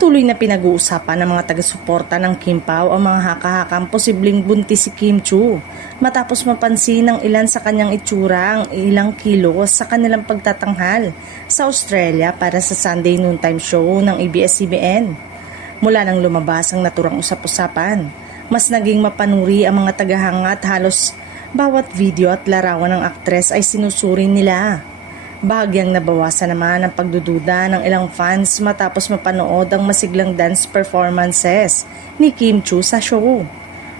Patuloy na pinag-uusapan ng mga taga-suporta ng Kim Pao ang mga haka-hakang posibleng buntis si Kim Chiu matapos mapansin ng ilan sa kanyang itsura ang ilang kilos sa kanilang pagtatanghal sa Australia para sa Sunday noontime show ng ABS-CBN. Mula nang lumabas ang naturang usap-usapan, mas naging mapanuri ang mga tagahanga at halos bawat video at larawan ng aktres ay sinusuri nila. Bahagyang nabawasan naman ang pagdududa ng ilang fans matapos mapanood ang masiglang dance performances ni Kim Chiu sa show.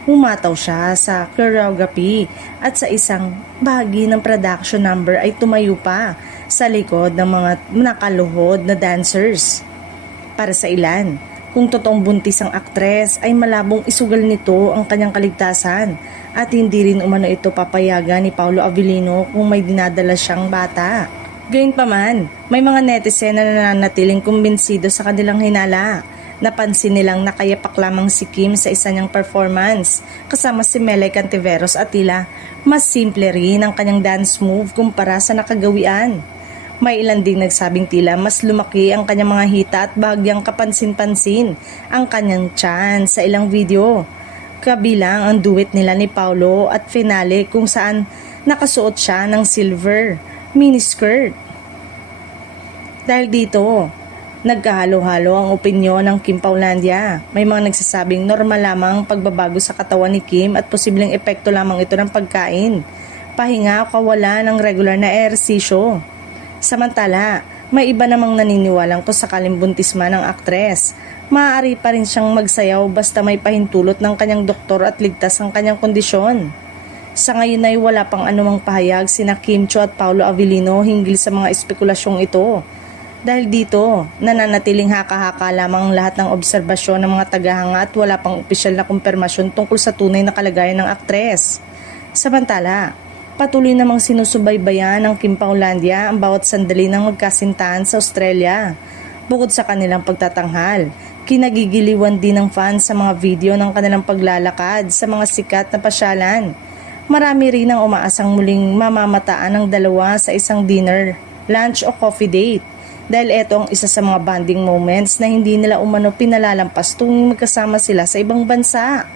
Umataw siya sa choreography at sa isang bahagi ng production number ay tumayo pa sa likod ng mga nakaluhod na dancers. Para sa ilan, kung totoong buntis ang aktres ay malabong isugal nito ang kanyang kaligtasan at hindi rin umano ito papayagan ni Paolo Avellino kung may dinadala siyang bata. Gayunpaman, may mga netizen na nananatiling kumbinsido sa kanilang hinala. Napansin nilang nakayapak lamang si Kim sa isa niyang performance kasama si Melay Cantiveros at tila mas simple rin ang kanyang dance move kumpara sa nakagawian. May ilan ding nagsabing tila mas lumaki ang kanyang mga hita at bahagyang kapansin-pansin ang kanyang tiyan sa ilang video. Kabilang ang duet nila ni Paolo at finale kung saan nakasuot siya ng silver miniskirt. Dahil dito, nagkahalo-halo ang opinyon ng Kim Paulandia. May mga nagsasabing normal lamang pagbabago sa katawan ni Kim at posibleng epekto lamang ito ng pagkain, pahinga o kawalan ng regular na ehersisyo. Samantala, may iba namang naniniwalang kung sakaling buntis man ang aktres, maaari pa rin siyang magsayaw basta may pahintulot ng kanyang doktor at ligtas ang kanyang kondisyon. Sa ngayon ay wala pang anumang pahayag sina Kim Chiu at Paolo Avellino hinggil sa mga espekulasyong ito. Dahil dito, nananatiling haka-haka lamang lahat ng obserbasyon ng mga tagahanga at wala pang opisyal na kumpirmasyon tungkol sa tunay na kalagayan ng aktres. Samantala, patuloy namang sinusubaybayan ng Kim Paulandia ang bawat sandali ng magkasintahan sa Australia. Bukod sa kanilang pagtatanghal, kinagigiliwan din ng fans sa mga video ng kanilang paglalakad sa mga sikat na pasyalan. Marami rin ang umaasang muling mamamataan ng dalawa sa isang dinner, lunch o coffee date dahil ito ang isa sa mga bonding moments na hindi nila umano pinalalampas tuwing magkasama sila sa ibang bansa.